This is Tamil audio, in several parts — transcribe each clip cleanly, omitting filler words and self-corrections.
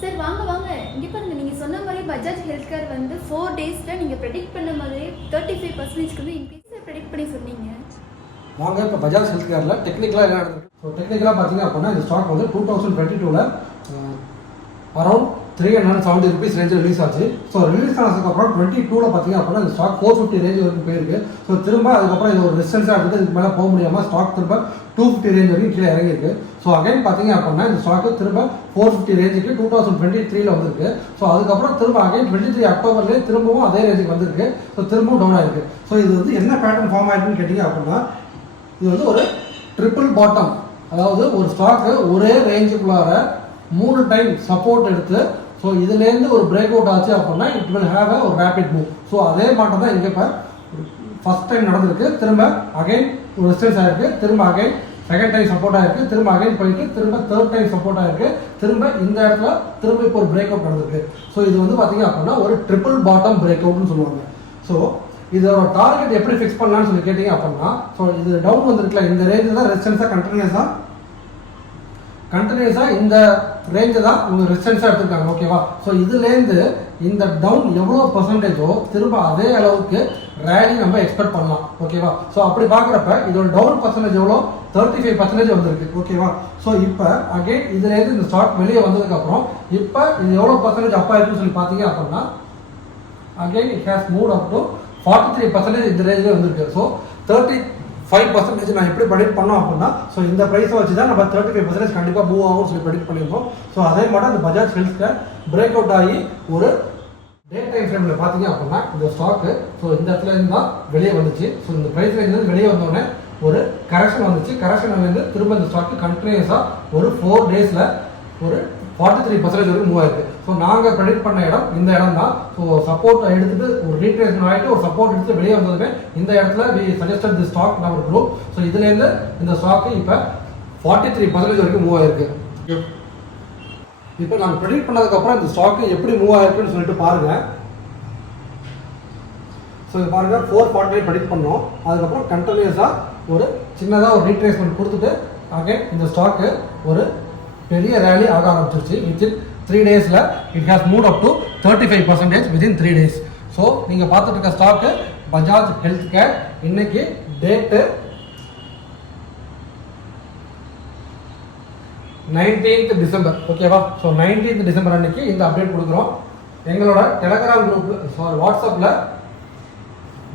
சார் வாங்க வாங்க இங்கே பாருங்க, நீங்கள் சொன்ன மாதிரி பஜாஜ் ஹெல்த் கேர் வந்து 4 டேஸில் நீங்கள் ப்ரெடிக்ட் பண்ண மாதிரி 35% வந்து இன்க்ரீஸ் ப்ரெடிக்ட் பண்ணி சொன்னீங்க. வாங்க இப்போ பஜாஜ் ஹெல்த் கேரில் டெக்னிக்கலாக என்ன நடந்திருக்கு. ஸோ டெக்னிக்கலாக பார்த்தீங்க அப்படின்னா இந்த ஸ்டாக் வந்து 2022 அரௌண்ட் 370 rupees ரேஞ்சில் ரிலீஸ் ஆச்சு. ஸோ ரிலீஸ் ஆனதுக்கப்புறம் 22 பார்த்தீங்க அப்படின்னா இந்த ஸ்டாக் 450 ரேஞ்ச் வரைக்கும் போயிருக்கு. ஸோ திரும்ப அதுக்கப்புறம் இது ஒரு ரெசிஸ்டன்ஸாக இருக்குது, இதுக்கு மேலே போக முடியாமல் ஸ்டாக் திரும்ப 250 ரேஞ்ச் வரைக்கும் கீழே இறங்கியிருக்கு. ஸோ அகைன் பார்த்தீங்க அப்படின்னா இந்த ஸ்டாக்கு திரும்ப 450 ரேஞ்சுக்கு 2023 வந்திருக்கு. ஸோ அதுக்கப்புறம் திரும்ப அகைன் 23 அக்டோபர்லேயே திரும்பவும் அதே ரேஞ்சுக்கு வந்திருக்கு. ஸோ திரும்பவும் டவுன் ஆயிருக்கு. ஸோ இது வந்து என்ன பேட்டர்ன் ஃபார்ம் ஆயிருக்குன்னு கேட்டிங்க அப்படின்னா இது வந்து ஒரு ட்ரிபிள் பாட்டம், அதாவது ஒரு ஸ்டாக்கு ஒரே ரேஞ்சுக்குள்ளார 3 டைம் சப்போர்ட் எடுத்து ஸோ இதுலேருந்து ஒரு பிரேக் அவுட் ஆச்சு அப்படின்னா இட் வில் ஹேவ் ஒரு ரேபிட் மூவ். ஸோ அதே மாட்டம் தான் இங்கே இப்போ ஃபர்ஸ்ட் டைம் நடந்திருக்கு. திரும்ப அகைன் ஒரு ரெசிஸ்டன்ஸ் ஆகிருக்கு, திரும்ப அகைன் செகண்ட் டைம் சப்போர்ட் ஆகிருக்கு, திரும்ப அகைன் போயிட்டு திரும்ப தேர்ட் டைம் சப்போர்ட் ஆகிருக்கு, திரும்ப இந்த இடத்துல திரும்ப இப்போ ஒரு பிரேக் அவுட் நடந்திருக்கு. ஸோ இது வந்து பார்த்தீங்க அப்படின்னா ஒரு ட்ரிபிள் பாட்டம் பிரேக் அவுட்னு சொல்லுவாங்க. ஸோ இதோட டார்கெட் எப்படி ஃபிக்ஸ் பண்ணலான்னு சொல்லி கேட்டிங்க அப்படின்னா ஸோ இது டவுன் வந்துருக்குல இந்த ரேஞ்சு தான் ரெசிஸ்டன்ஸாக கண்டினியூஸாக இந்த ரேஞ்சை தான் உங்கள் ரெசிஸ்டன்ஸாக எடுத்துருக்காங்க. ஓகேவா? ஸோ இதுலேருந்து இந்த டவுன் எவ்வளோ பர்சன்டேஜோ திரும்ப அதே அளவுக்கு ரேலி நம்ம எக்ஸ்பெக்ட் பண்ணலாம். ஓகேவா? ஸோ அப்படி பார்க்குறப்ப இதோட டவுன் பர்சன்டேஜ் எவ்வளோ 35% வந்திருக்கு. ஓகேவா? ஸோ இப்போ அகைன் இதுலேருந்து இந்த ஸ்டாக் வெளியே வந்ததுக்கப்புறம் இப்போ இது எவ்வளோ பர்சன்டேஜ் அப்பா இருக்குன்னு சொல்லி பார்த்தீங்க அப்படின்னா again it has move up to 43% இந்த ரேஞ்சில் வந்திருக்கு. ஸோ 35% நான் எப்படி ப்ரெடிக்ட் பண்ணோம் அப்படின்னா ஸோ இந்த ப்ரைஸை வச்சு தான் நம்ம 35% கண்டிப்பாக மூவ் ஆகும்னு சொல்லி ப்ரெடிக்ட் பண்ணியிருக்கோம். ஸோ அதே மாதிரி அந்த Bajaj health care break out ஆகி ஒரு டே டைம் ஃப்ரேமில் பார்த்தீங்க அப்படின்னா இந்த ஸ்டாக்கு ஸோ இந்த இடத்துல இருந்து தான் வெளியே வந்துச்சு. ஸோ இந்த ப்ரைஸ் ரேஞ்சில் வெளியே வந்தோடனே ஒரு கரெக்ஷன் வந்துச்சு. கரெக்ஷன் வந்து திரும்ப இந்த ஸ்டாக்கு கண்டினியூஸாக ஒரு 4 டேஸில் ஒரு 43% வரைக்கும் மூவ் ஆயிருக்கு. ஸோ நாங்கள் ப்ரெடிக்ட் பண்ண இடம் இந்த இடம் தான். ஸோ சப்போர்ட் எடுத்துட்டு ஒரு ரீட்ரேஷன் ஆகிட்டு ஒரு சப்போர்ட் எடுத்து வெளியே வந்ததுமே இந்த இடத்துல வி சஜஸ்டட் தி ஸ்டாக் நம்ம குரூப். ஸோ இதுலேருந்து இந்த ஸ்டாக்கு இப்போ 43% வரைக்கும் மூவ் ஆயிருக்கு. இப்போ நாங்கள் ப்ரெடிக்ட் பண்ணதுக்கப்புறம் இந்த ஸ்டாக்கு எப்படி மூவ் ஆயிருக்குன்னு சொல்லிட்டு பாருங்கள். ஸோ இது பாருங்கள் 449 ப்ரெடிக்ட் பண்ணோம். அதுக்கப்புறம் கண்டினியூஸாக ஒரு சின்னதாக ஒரு ரீட்ரேஸ்மெண்ட் கொடுத்துட்டு அகைன் இந்த ஸ்டாக்கு ஒரு பெரிய ரேலி ஆக ஆரம்பிச்சிருச்சு. வித்தின் 3 டேஸில் it has move up to 35% within 3 days. So நீங்கள் பார்த்துட்டு இருக்க ஸ்டாக்கு பஜாஜ் ஹெல்த் கேர். இன்னைக்கு டேட்டு 19th டிசம்பர். ஓகேவா? ஸோ 19th டிசம்பர் அன்னைக்கு இந்த அப்டேட் கொடுக்குறோம். எங்களோட டெலகிராம் குரூப்பில் வாட்ஸ்அப்பில்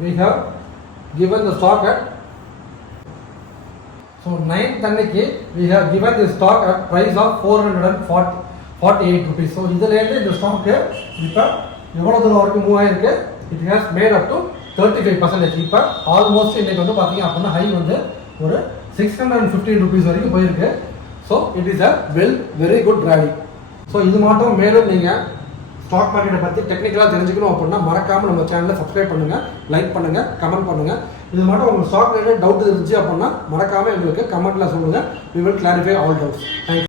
we have given the stock at so 9th அன்னைக்கு we have given the stock at price of 448 rupees. so இதிலேருந்து இந்த ஸ்டாக்கு இப்போ எவ்வளோ தூரம் வரைக்கும் மூவ் ஆகிருக்கு? It has made up to 35%. இப்போ ஆல்மோஸ்ட் இன்னைக்கு வந்து பார்த்தீங்க அப்படின்னா ஹை வந்து ஒரு 615 rupees வரைக்கும் போயிருக்கு. So it is a very good rally. So இது மட்டும் மேலும் நீங்கள் ஸ்டாக் மார்க்கெட்டை பற்றி டெக்னிக்கலாக தெரிஞ்சுக்கணும் அப்படின்னா மறக்காமல் நம்ம சேனலை சப்ஸ்கிரைப் பண்ணுங்கள், லைக் பண்ணுங்கள், கமெண்ட் பண்ணுங்கள். இது மட்டும் உங்களுக்கு ஸ்டாக் ரிலேட்டட் டவுட் இருந்துச்சு அப்படின்னா மறக்காமல் எங்களுக்கு கமெண்ட்டில் சொல்லுங்கள். we will clarify all doubts. Thank you.